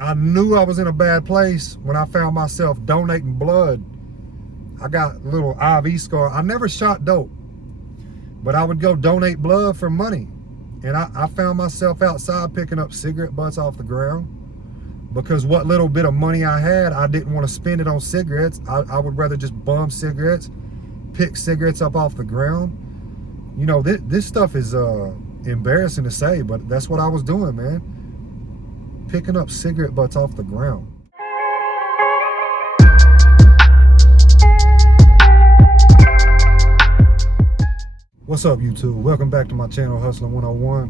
I knew I was in a bad place when I found myself donating blood. I got a little IV scar. I never shot dope, but I would go donate blood for money. And I found myself outside picking up cigarette butts off the ground because what little bit of money I had, I didn't want to spend it on cigarettes. I would rather just bum cigarettes, pick cigarettes up off the ground. You know, this stuff is embarrassing to say, but that's what I was doing, man. Picking up cigarette butts off the ground. What's up, YouTube? Welcome back to my channel, Hustling 101,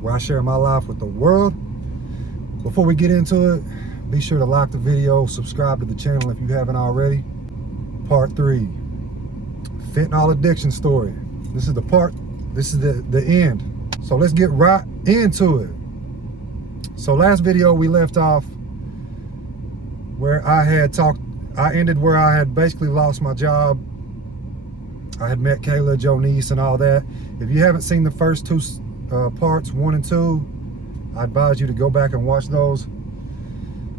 where I share my life with the world. Before we get into it, be sure to like the video, subscribe to the channel if you haven't already. Part 3, fentanyl addiction story. This is the end. So let's get right into it. So last video we left off where I ended where I had basically lost my job. I had met Kayla, Jonice, and all that. If you haven't seen the first two parts, 1 and 2, I advise you to go back and watch those.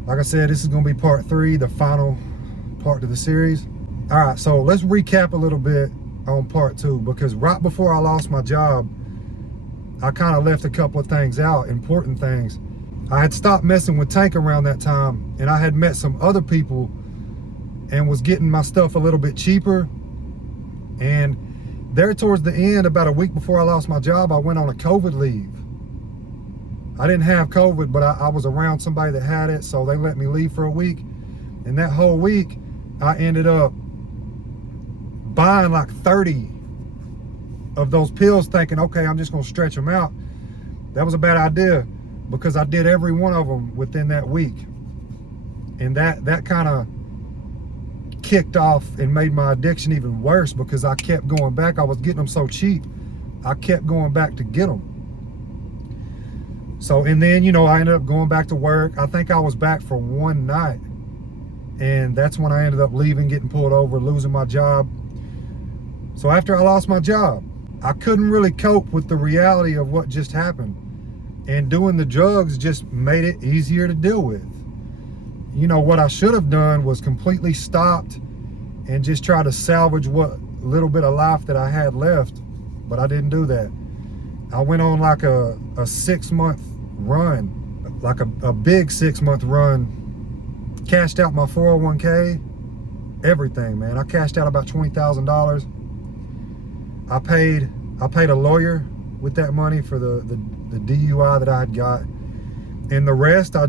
Like I said, this is gonna be part 3, the final part of the series. All right, so let's recap a little bit on part 2, because right before I lost my job, I kind of left a couple of things out, important things. I had stopped messing with Tank around that time, and I had met some other people and was getting my stuff a little bit cheaper. And there towards the end, about a week before I lost my job, I went on a COVID leave. I didn't have COVID, but I was around somebody that had it, so they let me leave for a week. And that whole week, I ended up buying like 30 of those pills thinking, okay, I'm just gonna stretch them out. That was a bad idea because I did every one of them within that week. And that kind of kicked off and made my addiction even worse because I kept going back. I was getting them so cheap. I kept going back to get them. So, and then, you know, I ended up going back to work. I think I was back for one night. And that's when I ended up leaving, getting pulled over, losing my job. So after I lost my job, I couldn't really cope with the reality of what just happened. And doing the drugs just made it easier to deal with. You know, what I should have done was completely stopped and just try to salvage what little bit of life that I had left, but I didn't do that. I went on like a 6-month run, like a big 6-month run, cashed out my 401k, everything, man. I cashed out about $20,000. I paid a lawyer with that money for the DUI that I had got, and the rest I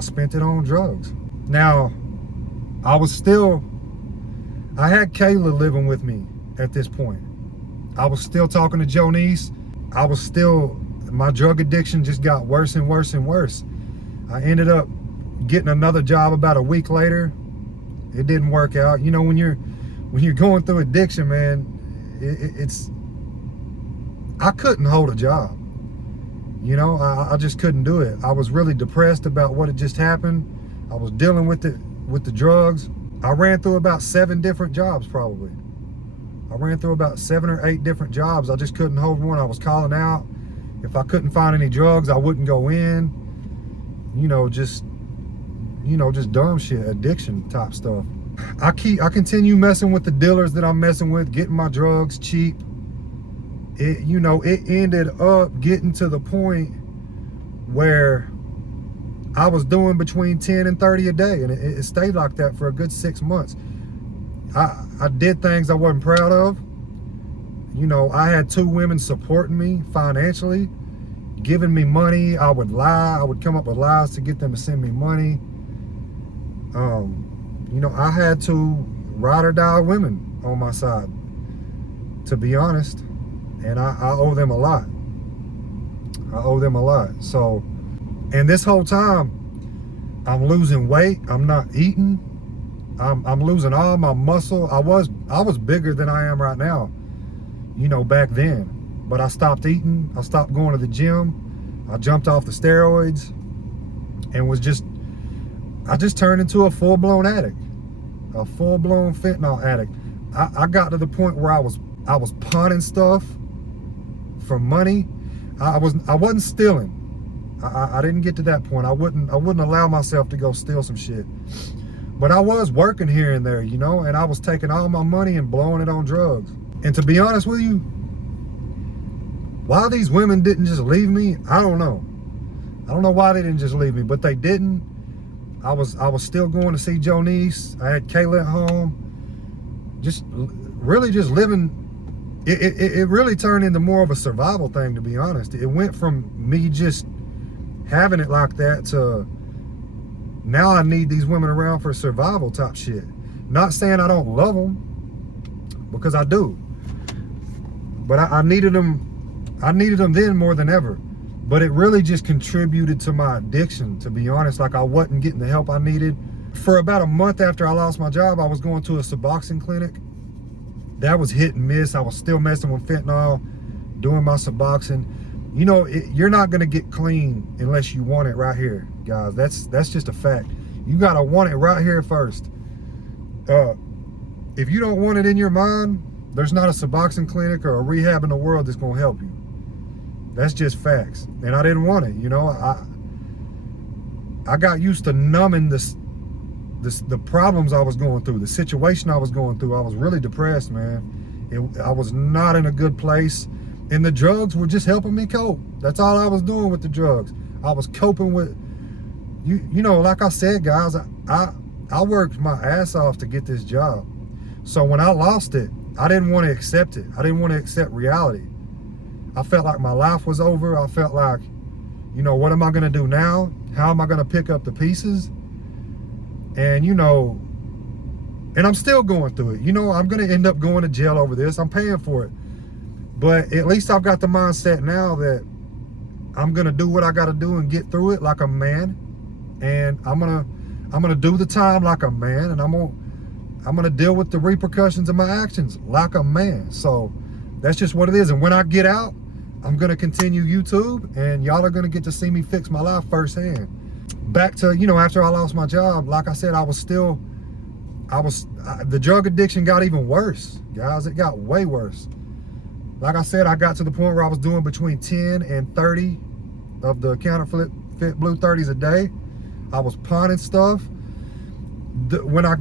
spent it on drugs. Now, I had Kayla living with me at this point. I was still talking to Jonice. My drug addiction just got worse and worse and worse. I ended up getting another job about a week later. It didn't work out. You know, when you're going through addiction, man, I couldn't hold a job. You know, I just couldn't do it. I was really depressed about what had just happened. I was dealing with the drugs. I ran through about 7 different jobs, probably. I ran through about 7 or 8 different jobs. I just couldn't hold one. I was calling out. If I couldn't find any drugs, I wouldn't go in. You know, just dumb shit, addiction type stuff. I continue messing with the dealers that I'm messing with, getting my drugs cheap. It ended up getting to the point where I was doing between 10 and 30 a day, and it stayed like that for a good 6 months. I did things I wasn't proud of. You know, I had 2 women supporting me financially, giving me money. I would lie. I would come up with lies to get them to send me money. You know, I had 2 ride or die women on my side, to be honest. And I owe them a lot. I owe them a lot. So, and this whole time, I'm losing weight. I'm not eating. I'm losing all my muscle. I was bigger than I am right now, you know, back then. But I stopped eating. I stopped going to the gym. I jumped off the steroids and I just turned into a full-blown addict, a full-blown fentanyl addict. I got to the point where I was pawning stuff for money. I wasn't stealing. I didn't get to that point. I wouldn't allow myself to go steal some shit. But I was working here and there, you know, and I was taking all my money and blowing it on drugs. And to be honest with you, why these women didn't just leave me, I don't know. I don't know why they didn't just leave me, but they didn't. I was still going to see Jonice. I had Kayla at home. Just really just living. It really turned into more of a survival thing, to be honest. It went from me just having it like that to now I need these women around for survival type shit. Not saying I don't love them, because I do. But I needed them. I needed them then more than ever. But it really just contributed to my addiction, to be honest. Like, I wasn't getting the help I needed. For about a month after I lost my job, I was going to a Suboxone clinic. That was hit and miss. I was still messing with fentanyl, doing my Suboxone. You know, you're not gonna get clean unless you want it right here, guys. That's just a fact. You gotta want it right here first. If you don't want it in your mind, there's not a Suboxone clinic or a rehab in the world that's gonna help you. That's just facts. And I didn't want it, you know. I got used to numbing the problems I was going through, the situation I was going through. I was really depressed, man. I was not in a good place. And the drugs were just helping me cope. That's all I was doing with the drugs. I was coping with, you know, like I said, guys, I worked my ass off to get this job. So when I lost it, I didn't want to accept it. I didn't want to accept reality. I felt like my life was over. I felt like, you know, what am I going to do now? How am I going to pick up the pieces? And, you know, and I'm still going through it. You know, I'm going to end up going to jail over this. I'm paying for it. But at least I've got the mindset now that I'm gonna do what I gotta do and get through it like a man. And I'm gonna do the time like a man, and I'm gonna deal with the repercussions of my actions like a man. So that's just what it is. And when I get out, I'm gonna continue YouTube, and y'all are gonna get to see me fix my life firsthand. Back to, you know, after I lost my job, like I said, the drug addiction got even worse, guys. It got way worse. Like I said, I got to the point where I was doing between 10 and 30 of the counterfeit blue 30s a day. I was pawning stuff. When I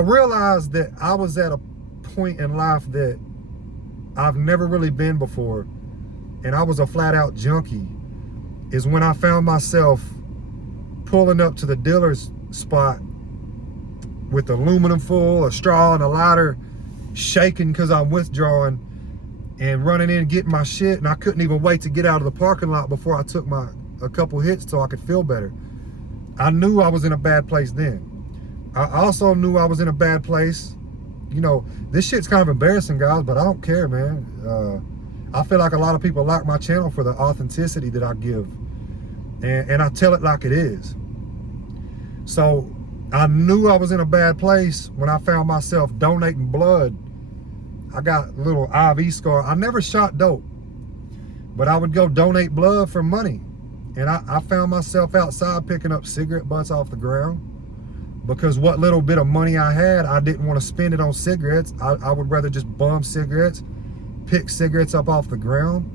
realized that I was at a point in life that I've never really been before, and I was a flat out junkie, is when I found myself pulling up to the dealer's spot with aluminum foil, a straw, and a lighter, shaking because I'm withdrawing, and running in and getting my shit. And I couldn't even wait to get out of the parking lot before I took a couple hits so I could feel better. I knew I was in a bad place then. I also knew I was in a bad place. You know, this shit's kind of embarrassing, guys, but I don't care, man. I feel like a lot of people like my channel for the authenticity that I give. And I tell it like it is. So I knew I was in a bad place when I found myself donating blood. I got a little IV scar. I never shot dope, but I would go donate blood for money. And I found myself outside picking up cigarette butts off the ground, because what little bit of money I had, I didn't want to spend it on cigarettes. I would rather just bum cigarettes, pick cigarettes up off the ground.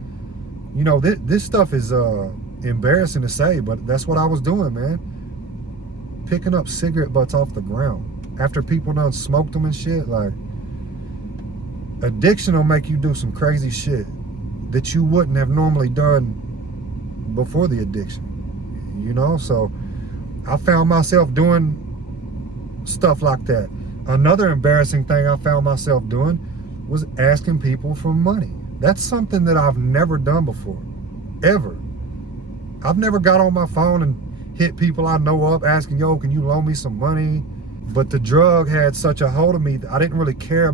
You know, this stuff is embarrassing to say, but that's what I was doing, man. Picking up cigarette butts off the ground after people done smoked them and shit. Like, addiction will make you do some crazy shit that you wouldn't have normally done before the addiction, you know? So I found myself doing stuff like that. Another embarrassing thing I found myself doing was asking people for money. That's something that I've never done before, ever. I've never got on my phone and hit people I know up asking, yo, can you loan me some money? But the drug had such a hold of me that I didn't really care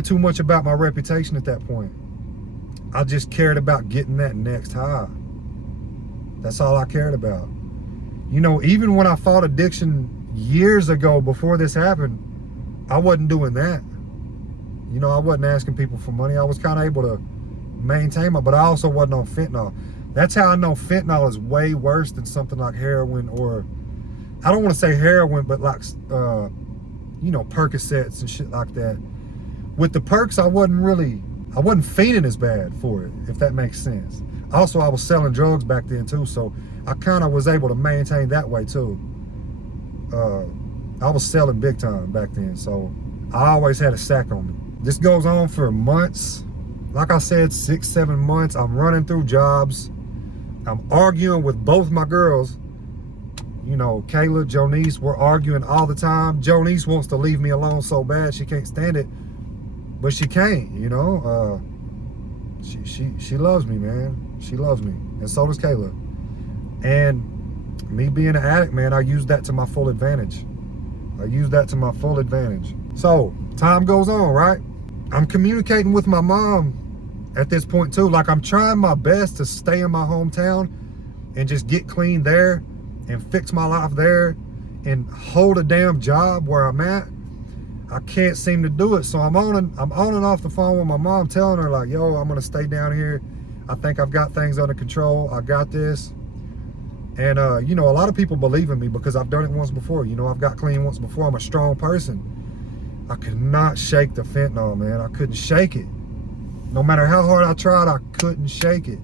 too much about my reputation at that point. I just cared about getting that next high. That's all I cared about. You know, even when I fought addiction years ago before this happened, I wasn't doing that. You know, I wasn't asking people for money. I was kind of able to maintain but I also wasn't on fentanyl. That's how I know fentanyl is way worse than something like heroin, or I don't want to say heroin, but like, you know, Percocets and shit like that. With the perks, I I wasn't fiending as bad for it, if that makes sense. Also, I was selling drugs back then too, so I kind of was able to maintain that way too. I was selling big time back then, so I always had a sack on me. This goes on for months. Like I said, 6-7 months. I'm running through jobs. I'm arguing with both my girls. You know, Kayla, Jonice, we're arguing all the time. Jonice wants to leave me alone so bad, she can't stand it, but she can't, you know. She loves me, man. She loves me, and so does Kayla. And me being an addict, man, I use that to my full advantage. I use that to my full advantage. So time goes on, right? I'm communicating with my mom at this point too. Like, I'm trying my best to stay in my hometown and just get clean there and fix my life there and hold a damn job where I'm at. I can't seem to do it. So I'm on and off the phone with my mom, telling her like, yo, I'm gonna stay down here. I think I've got things under control. I got this. And you know, a lot of people believe in me because I've done it once before. You know, I've got clean once before. I'm a strong person. I could not shake the fentanyl, man. I couldn't shake it. No matter how hard I tried, I couldn't shake it.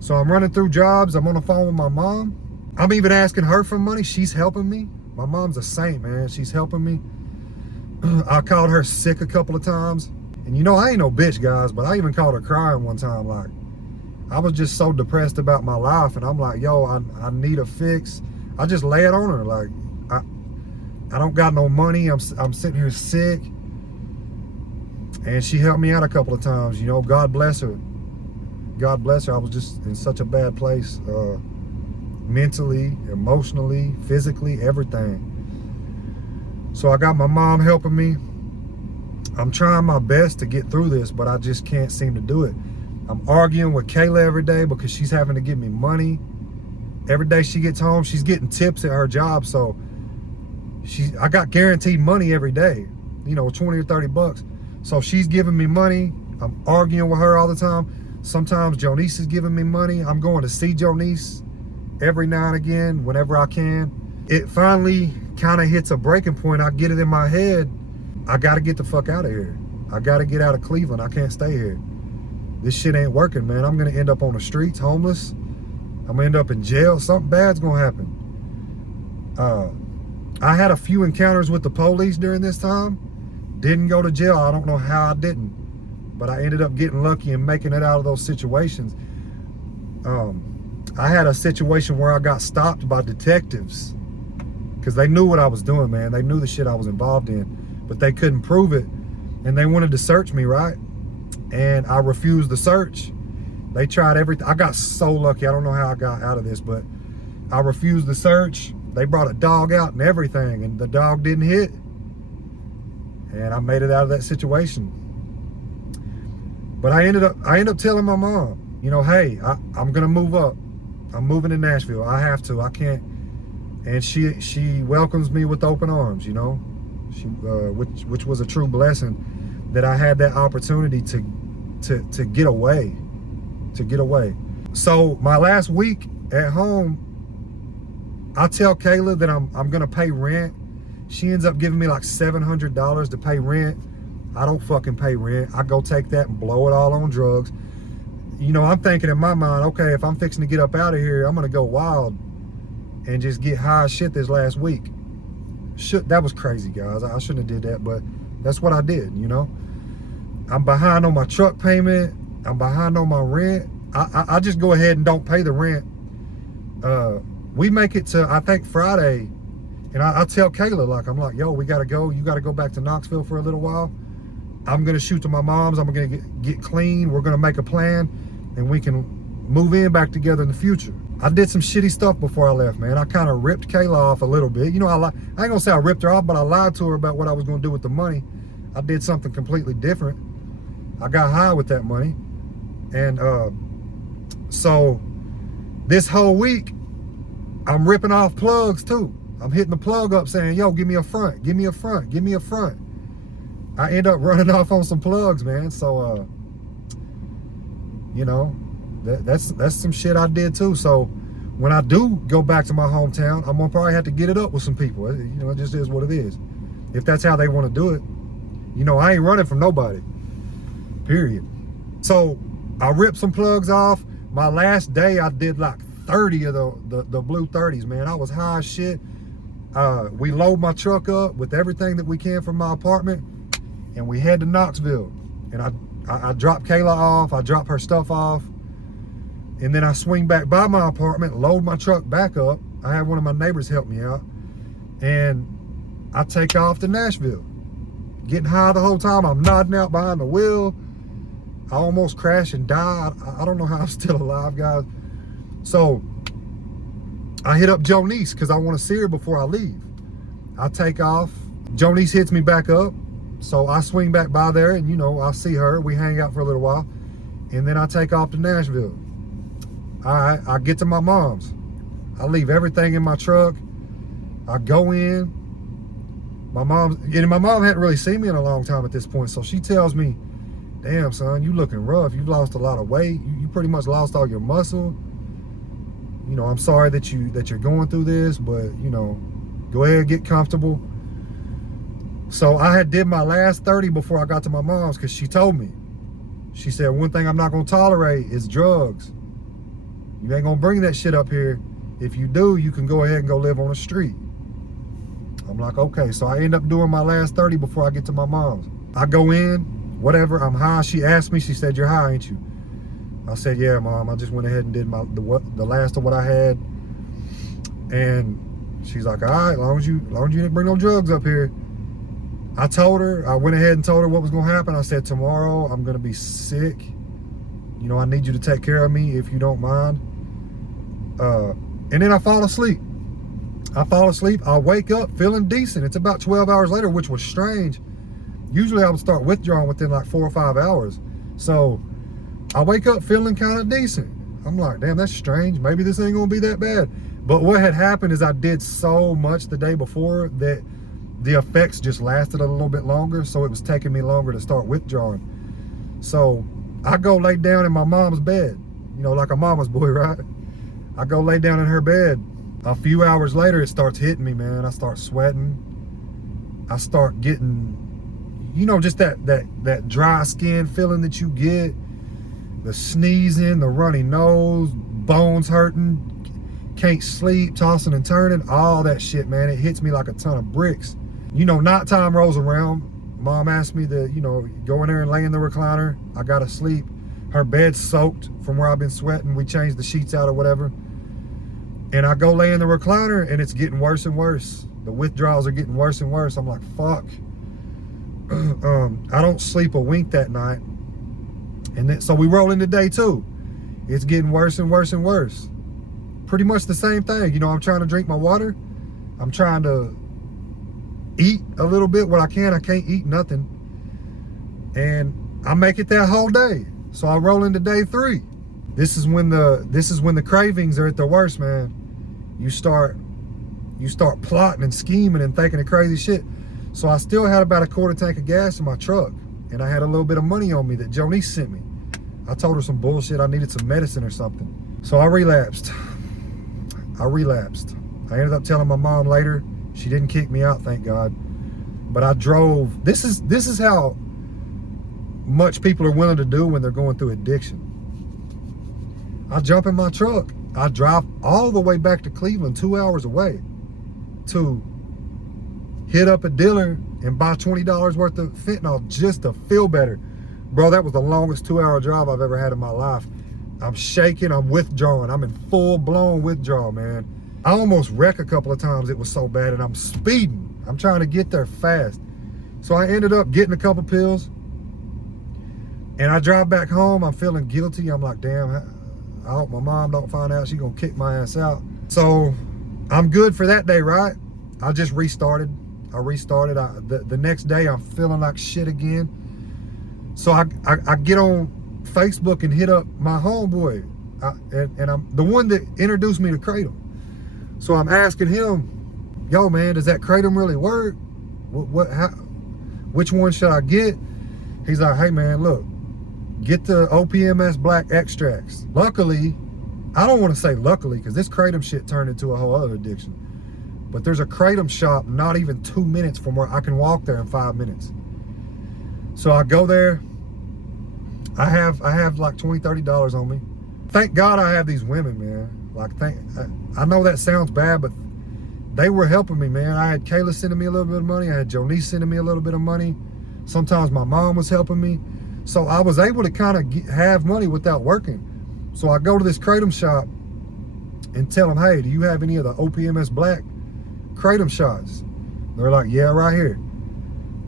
So I'm running through jobs. I'm on the phone with my mom. I'm even asking her for money. She's helping me. My mom's a saint, man. She's helping me. I called her sick a couple of times. And you know, I ain't no bitch, guys, but I even called her crying one time. Like, I was just so depressed about my life. And I'm like, yo, I need a fix. I just lay it on her. Like, I don't got no money. I'm sitting here sick. And she helped me out a couple of times. You know, God bless her. God bless her. I was just in such a bad place. Mentally, emotionally, physically, everything. So I got my mom helping me. I'm trying my best to get through this, but I just can't seem to do it. I'm arguing with Kayla every day because she's having to give me money. Every day she gets home, she's getting tips at her job. So I got guaranteed money every day, you know, 20 or 30 bucks. So she's giving me money. I'm arguing with her all the time. Sometimes Jonice is giving me money. I'm going to see Jonice every now and again, whenever I can. It finally kind of hits a breaking point. I get it in my head. I got to get the fuck out of here. I got to get out of Cleveland. I can't stay here. This shit ain't working, man. I'm going to end up on the streets, homeless. I'm going to end up in jail. Something bad's going to happen. I had a few encounters with the police during this time. Didn't go to jail. I don't know how I didn't. But I ended up getting lucky and making it out of those situations. I had a situation where I got stopped by detectives because they knew what I was doing, man. They knew the shit I was involved in, but they couldn't prove it. And they wanted to search me, right? And I refused the search. They tried everything. I got so lucky. I don't know how I got out of this, but I refused the search. They brought a dog out and everything, and the dog didn't hit. And I made it out of that situation. But I ended up telling my mom, you know, hey, I'm gonna move up. I'm moving to Nashville. I have to. I can't. And she welcomes me with open arms, you know. She which was a true blessing that I had that opportunity to get away. To get away. So my last week at home, I tell Kayla that I'm gonna pay rent. She ends up giving me like $700 to pay rent. I don't fucking pay rent. I go take that and blow it all on drugs. You know, I'm thinking in my mind, okay, if I'm fixing to get up out of here, I'm gonna go wild and just get high as shit this last week. That was crazy, guys. I shouldn't have did that, but that's what I did, you know. I'm behind on my truck payment. I'm behind on my rent. I just go ahead and don't pay the rent. We make it to, I think, Friday, and I tell Kayla, like, I'm like, yo, we gotta go. You gotta go back to Knoxville for a little while. I'm gonna shoot to my mom's. I'm gonna get clean. We're gonna make a plan, and we can move in back together in the future. I did some shitty stuff before I left, man. I kind of ripped Kayla off a little bit. You know, I ain't gonna say I ripped her off, but I lied to her about what I was gonna do with the money. I did something completely different. I got high with that money. And so this whole week, I'm ripping off plugs too. I'm hitting the plug up saying, yo, give me a front, give me a front, give me a front. I end up running off on some plugs, man. So, you know, that's some shit I did too. So when I do go back to my hometown, I'm gonna probably have to get it up with some people. You know, it just is what it is. If that's how they want to do it. You know, I ain't running from nobody, period. So I ripped some plugs off. My last day, I did like 30 of the blue 30s, man. I was high as shit. We load my truck up with everything that we can from my apartment, and we head to Knoxville. And I drop Kayla off, I drop her stuff off, and then I swing back by my apartment, load my truck back up. I had one of my neighbors help me out, and I take off to Nashville. Getting high the whole time. I'm nodding out behind the wheel. I almost crashed and died. I don't know how I'm still alive, guys. So I hit up Jonice because I want to see her before I leave. I take off. Jonice hits me back up. So I swing back by there and, you know, I see her. We hang out for a little while. And then I take off to Nashville. All right, I get to my mom's. I leave everything in my truck. I go in. My mom hadn't really seen me in a long time at this point. So she tells me, damn, son, you looking rough. You've lost a lot of weight. You pretty much lost all your muscle. You know, I'm sorry that you're going through this, but, you know, go ahead, get comfortable. So I had did my last 30 before I got to my mom's because she told me. She said, one thing I'm not going to tolerate is drugs. You ain't going to bring that shit up here. If you do, you can go ahead and go live on the street. I'm like, okay. So I end up doing my last 30 before I get to my mom's. I go in, whatever, I'm high. She asked me, she said, you're high, ain't you? I said, yeah, Mom. I just went ahead and did the last of what I had. And she's like, all right, as long as you didn't bring no drugs up here. I told her, I went ahead and told her what was going to happen. I said, tomorrow I'm going to be sick. You know, I need you to take care of me if you don't mind. And then I fall asleep. I wake up feeling decent. It's about 12 hours later, which was strange. Usually I would start withdrawing within like 4 or 5 hours. So I wake up feeling kind of decent. I'm like, damn, that's strange. Maybe this ain't gonna be that bad. But what had happened is I did so much the day before that the effects just lasted a little bit longer. So it was taking me longer to start withdrawing. So I go lay down in my mom's bed, you know, like a mama's boy, right? I go lay down in her bed. A few hours later, it starts hitting me, man. I start sweating. I start getting, you know, just that dry skin feeling that you get. The sneezing, the runny nose, bones hurting, can't sleep, tossing and turning, all that shit, man. It hits me like a ton of bricks. You know, nighttime rolls around. Mom asked me to, you know, go in there and lay in the recliner. I gotta sleep. Her bed's soaked from where I've been sweating. We changed the sheets out or whatever. And I go lay in the recliner and it's getting worse and worse. The withdrawals are getting worse and worse. I'm like, fuck. I don't sleep a wink that night. And then, so we roll into day two. It's getting worse and worse and worse. Pretty much the same thing. You know, I'm trying to drink my water. I'm trying to eat a little bit what I can. I can't eat nothing. And I make it that whole day. So I roll into day three. This is when the cravings are at their worst, man. You start plotting and scheming and thinking of crazy shit. So I still had about a quarter tank of gas in my truck, and I had a little bit of money on me that Jonice sent me. I told her some bullshit. I needed some medicine or something. So I relapsed. I ended up telling my mom later. She didn't kick me out, thank God. But I drove. This is how much people are willing to do when they're going through addiction. I jump in my truck. I drive all the way back to Cleveland, 2 hours away, to hit up a dealer and buy $20 worth of fentanyl just to feel better. Bro, that was the longest 2-hour drive I've ever had in my life. I'm shaking, I'm withdrawing. I'm in full-blown withdrawal, man. I almost wrecked a couple of times. It was so bad, and I'm speeding. I'm trying to get there fast. So I ended up getting a couple pills, and I drive back home. I'm feeling guilty. I'm like, damn, I hope my mom don't find out. She's gonna kick my ass out. So I'm good for that day, right? I just restarted. I restarted. The next day, I'm feeling like shit again. So I get on Facebook and hit up my homeboy, and I'm the one that introduced me to Kratom. So I'm asking him, yo, man, does that Kratom really work? Which one should I get? He's like, hey, man, look, get the OPMS black extracts. Luckily, I don't want to say luckily, because this Kratom shit turned into a whole other addiction. But there's a Kratom shop not even 2 minutes from where I can walk there in 5 minutes. So I go there, I have like $20-$30 on me. Thank God I have these women, man. Like, I know that sounds bad, but they were helping me, man. I had Kayla sending me a little bit of money. I had Jonice sending me a little bit of money. Sometimes my mom was helping me. So I was able to kind of have money without working. So I go to this Kratom shop and tell them, hey, do you have any of the OPMS Black Kratom shots? They're like, yeah, right here.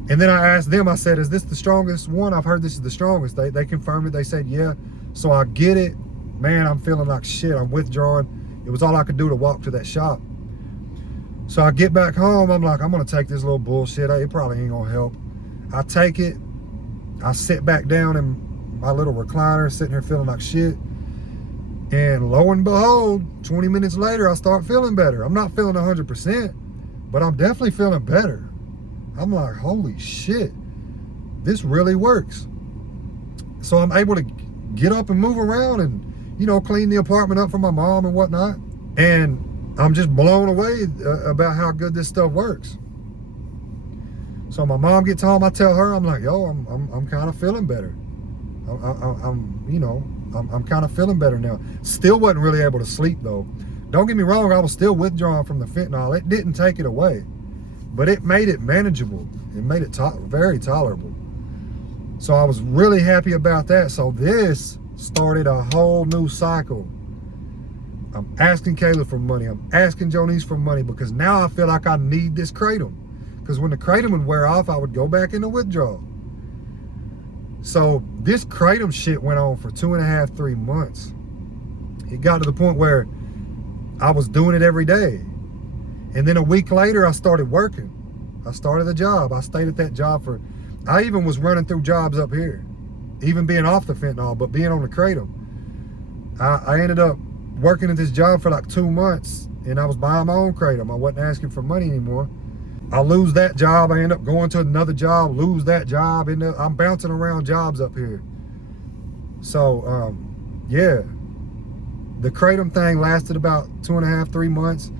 And then I asked them, I said, is this the strongest one? I've heard this is the strongest. They confirmed it. They said, yeah. So I get it. Man, I'm feeling like shit. I'm withdrawing. It was all I could do to walk to that shop. So I get back home. I'm like, I'm going to take this little bullshit. It probably ain't going to help. I take it. I sit back down in my little recliner, sitting here feeling like shit. And lo and behold, 20 minutes later, I start feeling better. I'm not feeling 100%, but I'm definitely feeling better. I'm like, holy shit, this really works. So I'm able to get up and move around and, you know, clean the apartment up for my mom and whatnot. And I'm just blown away about how good this stuff works. So my mom gets home, I tell her, I'm like, yo, I'm kind of feeling better. I'm kind of feeling better now. Still wasn't really able to sleep though. Don't get me wrong, I was still withdrawing from the fentanyl. It didn't take it away, but it made it manageable. It made it very tolerable. So I was really happy about that. So this started a whole new cycle. I'm asking Kayla for money. I'm asking Jonice for money because now I feel like I need this Kratom. Because when the Kratom would wear off, I would go back into withdrawal. So this Kratom shit went on for 2.5, 3 months. It got to the point where I was doing it every day. And then a week later, I started working. I started a job. I stayed at that job I even was running through jobs up here, even being off the fentanyl, but being on the Kratom. I ended up working at this job for like 2 months, and I was buying my own Kratom. I wasn't asking for money anymore. I lose that job. I end up going to another job, lose that job. And I'm bouncing around jobs up here. So, yeah, the Kratom thing lasted about 2.5, 3 months.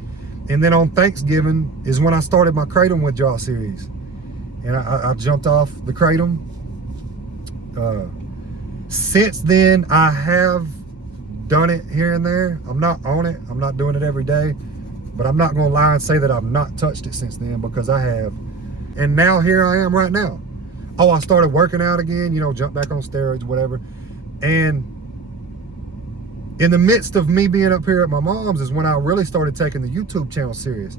And then on Thanksgiving is when I started my Kratom withdrawal series. And I jumped off the Kratom. Since then, I have done it here and there. I'm not on it. I'm not doing it every day. But I'm not gonna lie and say that I've not touched it since then, because I have. And now here I am right now. Oh, I started working out again, you know, jump back on steroids, whatever. And in the midst of me being up here at my mom's is when I really started taking the YouTube channel serious.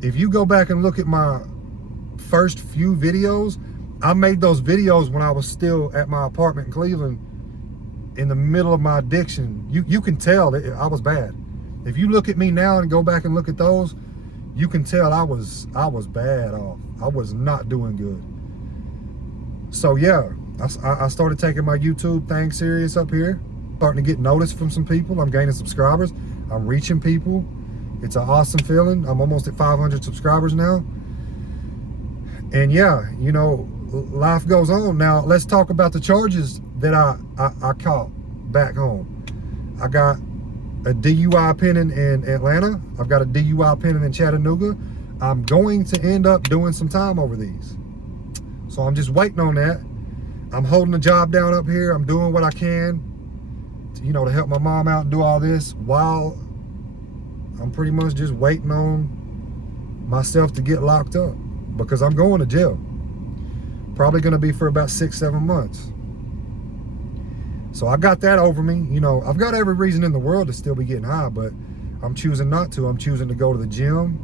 If you go back and look at my first few videos, I made those videos when I was still at my apartment in Cleveland in the middle of my addiction. You can tell that I was bad. If you look at me now and go back and look at those, you can tell I was bad off. I was not doing good. So yeah, I started taking my YouTube thing serious up here. Starting to get noticed from some people. I'm gaining subscribers. I'm reaching people. It's an awesome feeling. I'm almost at 500 subscribers now. And yeah, you know, life goes on. Now let's talk about the charges that I caught back home. I got a DUI pending in Atlanta. I've got a DUI pending in Chattanooga. I'm going to end up doing some time over these. So I'm just waiting on that. I'm holding a job down up here. I'm doing what I can to, you know, to help my mom out and do all this while I'm pretty much just waiting on myself to get locked up, because I'm going to jail. Probably gonna be for about 6-7 months. So I got that over me. You know, I've got every reason in the world to still be getting high, but I'm choosing not to. I'm choosing to go to the gym,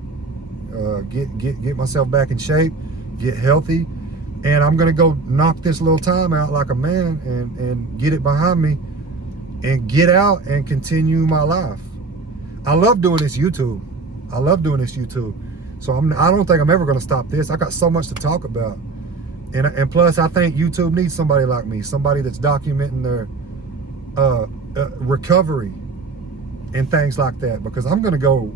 get myself back in shape, get healthy, and I'm gonna go knock this little time out like a man and get it behind me and get out and continue my life. I love doing this YouTube. I love doing this YouTube. So I don't think I'm ever gonna stop this. I got so much to talk about. And plus, I think YouTube needs somebody like me, somebody that's documenting their recovery and things like that, because I'm gonna go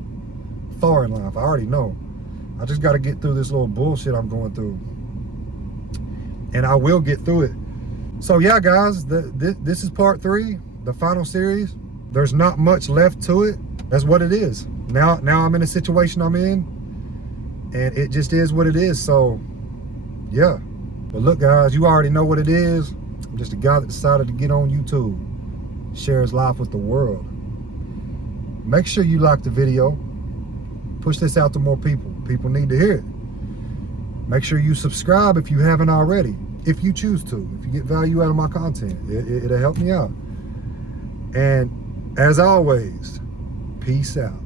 far in life. I already know. I just got to get through this little bullshit I'm going through, and I will get through it. So yeah, guys, this is part 3, the final series. There's not much left to it. That's what it is. Now I'm in a situation I'm in, and it just is what it is. So yeah. But look, guys, you already know what it is. I'm just a guy that decided to get on YouTube, share his life with the world. Make sure you like the video. Push this out to more people. People need to hear it. Make sure you subscribe if you haven't already, if you choose to. If you get value out of my content, it'll help me out. And as always, peace out.